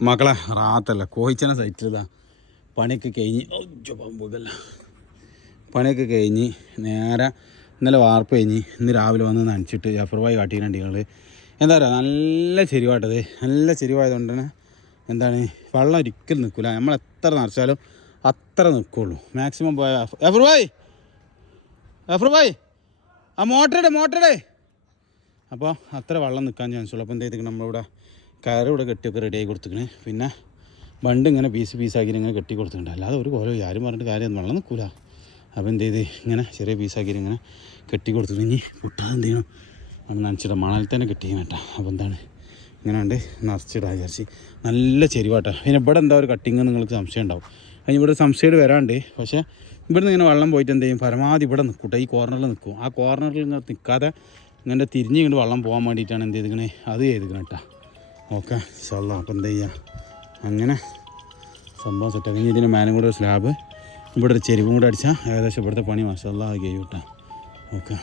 മക്കളെ റാത്തല്ല കോഴിച്ചനെ സൈറ്റിലിതാ പണിയൊക്കെ കഴിഞ്ഞ് പോകല്ല പണിയൊക്കെ കഴിഞ്ഞ് നേരെ ഇന്നലെ വാർപ്പ് കഴിഞ്ഞ് ഇന്ന് രാവിലെ വന്ന് നനച്ചിട്ട് ജഫർബായി കാട്ടിയിട്ടുണ്ട് നിങ്ങൾ എന്താ പറയുക നല്ല ചെരിവാട്ടത് നല്ല ചെരിവായതുകൊണ്ട് തന്നെ എന്താണ് വെള്ളം ഒരിക്കലും നിൽക്കില്ല നമ്മൾ എത്ര നിറച്ചാലും അത്ര നിൽക്കുള്ളൂ മാക്സിമം പോയ ജഫർബായി ആ മോട്ടറുടെ അപ്പോൾ അത്ര വെള്ളം നിൽക്കാൻ ചാൻസ് ഉള്ളൂ അപ്പോൾ എന്ത് ചെയ്തിരിക്കണം നമ്മളിവിടെ കയറ് ഇവിടെ കെട്ടിയൊക്കെ റെഡി ആയി കൊടുത്തിക്കണ് പിന്നെ ബണ്ട് ഇങ്ങനെ പീസാക്കി ഇങ്ങനെ കെട്ടി കൊടുത്തിട്ടുണ്ട് അല്ലാതെ ഒരു കോലം ആരും പറഞ്ഞിട്ട് കാര്യം വെള്ളം നിൽക്കില്ല അപ്പോൾ എന്ത് ചെയ്ത് ഇങ്ങനെ ചെറിയ പീസാക്കി ഇങ്ങനെ കെട്ടി കൊടുത്തിട്ട് ഇനി പൊട്ടാതെ എന്ത് ചെയ്യണം അത് നനച്ചിടാം മണലിൽ തന്നെ കെട്ടിക്കണം കേട്ടോ അപ്പോൾ എന്താണ് ഇങ്ങനെ ഉണ്ട് നിറച്ചിടാൻ വിചാരിച്ച് നല്ല ചെരിവാട്ടോ പിന്നെ ഇവിടെ എന്താ ഒരു കട്ടിങ് നിങ്ങൾക്ക് സംശയം ഉണ്ടാവും അതിന് ഇവിടെ സംശയം വരാണ്ട് പക്ഷേ ഇവിടുന്ന് ഇങ്ങനെ വെള്ളം പോയിട്ട് എന്ത് ചെയ്യും പരമാവധി ഇവിടെ നിൽക്കൂട്ടോ ഈ കോർണറിൽ നിൽക്കും ആ കോർണറിൽ ഇങ്ങനെ നിൽക്കാതെ ഇങ്ങനെ തിരിഞ്ഞ് ഇങ്ങോട്ട് വെള്ളം പോകാൻ വേണ്ടിയിട്ടാണ് എന്ത് ചെയ്തിരിക്കണേ അത് ചെയ്തിരിക്കണം കേട്ടോ ഓക്കെ ഇൻഷാല്ലാ അപ്പോൾ എന്ത് ചെയ്യുക അങ്ങനെ സംഭവം സെറ്റാക്കി ഇനി ഇതിന് മേലും കൂടെ ഒരു സ്ലാബ് ഇവിടെ ഒരു ചെരുവും കൂടെ അടിച്ചാൽ ഏകദേശം ഇവിടുത്തെ പണി മാഷാല്ലാ കഴിയും കേട്ടോ ഓക്കെ